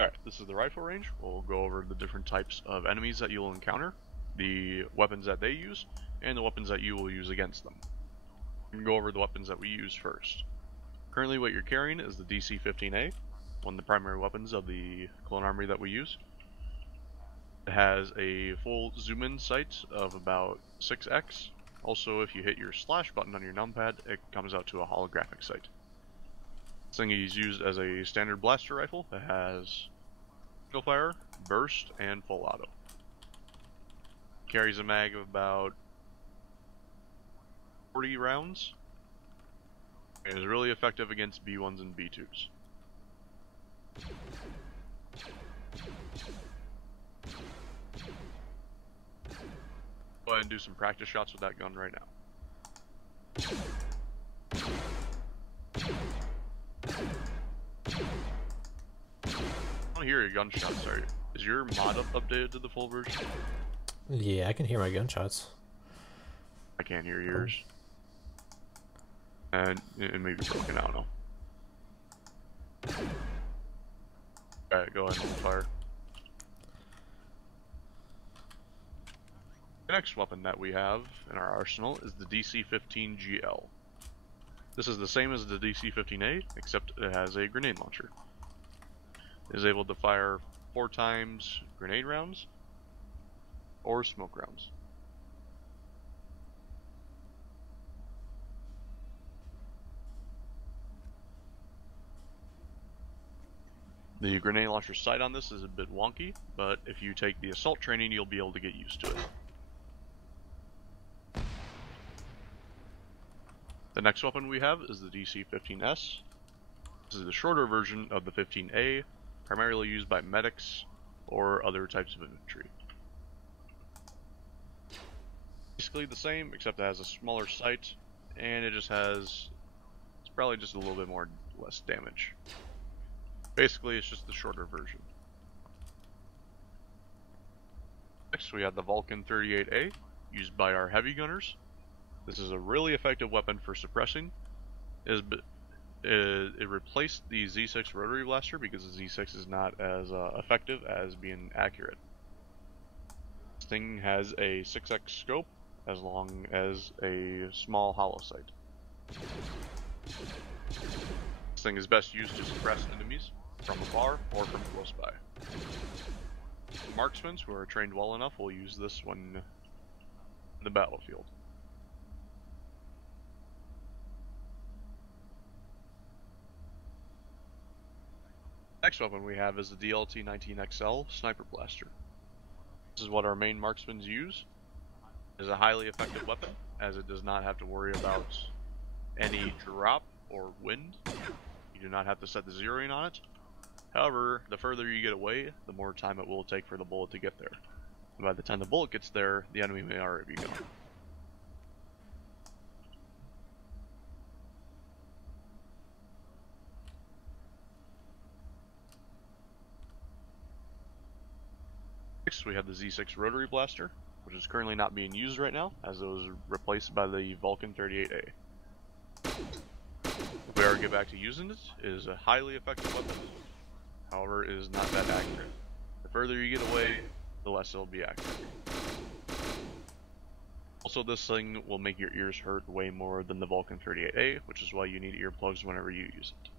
Alright, this is the rifle range. We'll go over the different types of enemies that you'll encounter, the weapons that they use, and the weapons that you will use against them. We can go over the weapons that we use first. Currently what you're carrying is the DC-15A, one of the primary weapons of the clone army that we use. It has a full zoom-in sight of about 6x. Also, if you hit your slash button on your numpad, it comes out to a holographic sight. This thing is used as a standard blaster rifle that has single fire, burst, and full auto. Carries a mag of about 40 rounds. It is really effective against B1s and B2s. Go ahead and do some practice shots with that gun right now. I want to hear your gunshots. Sorry, is your mod updated to the full version? Yeah, I can hear my gunshots. I can't hear yours. And it may be broken, I don't know. Alright, go ahead and fire. The next weapon that we have in our arsenal is the DC-15GL. This is the same as the DC-15A, except it has a grenade launcher. It is able to fire 4 times grenade rounds or smoke rounds. The grenade launcher sight on this is a bit wonky, but if you take the assault training, you'll be able to get used to it. The next weapon we have is the DC-15S. This is the shorter version of the 15A, primarily used by medics or other types of infantry. Basically the same, except it has a smaller sight, and it just has, it's probably just a little bit less damage. Basically, it's just the shorter version. Next, we have the Vulcan 38A, used by our heavy gunners. This is a really effective weapon for suppressing. It replaced the Z6 rotary blaster because the Z6 is not as effective as being accurate. This thing has a 6x scope as long as a small hollow sight. This thing is best used to suppress enemies from afar or from close by. Marksmen who are trained well enough will use this when in the battlefield. Next weapon we have is the DLT-19XL Sniper Blaster. This is what our main marksmen use. It is a highly effective weapon, as it does not have to worry about any drop or wind. You do not have to set the zeroing on it. However, the further you get away, the more time it will take for the bullet to get there. And by the time the bullet gets there, the enemy may already be gone. Next, we have the Z6 Rotary Blaster, which is currently not being used right now, as it was replaced by the Vulcan 38A. If we ever get back to using it, it is a highly effective weapon. However, it is not that accurate. The further you get away, the less it'll be accurate. Also, this thing will make your ears hurt way more than the Vulcan 38A, which is why you need earplugs whenever you use it.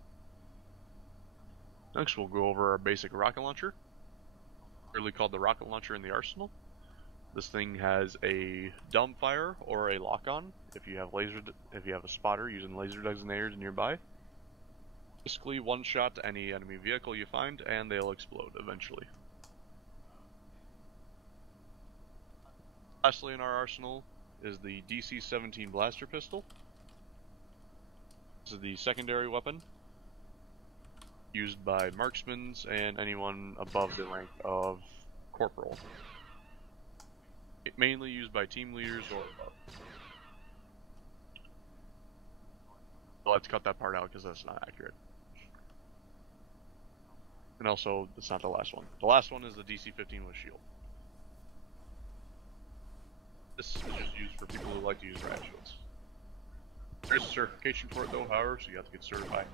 Next, we'll go over our basic rocket launcher, really called the rocket launcher in the arsenal. This thing has a dumb fire or a lock-on if you have a spotter using laser designators nearby. Basically, one shot to any enemy vehicle you find, and they'll explode eventually. Lastly in our arsenal is the DC-17 blaster pistol. This is the secondary weapon used by marksmen and anyone above the rank of corporal. Mainly used by team leaders or above. I'll have to cut that part out because that's not accurate. And also, it's not the last one. The last one is the DC-15 with shield. This is just used for people who like to use riot shields. There's a certification for it though, however, so you have to get certified.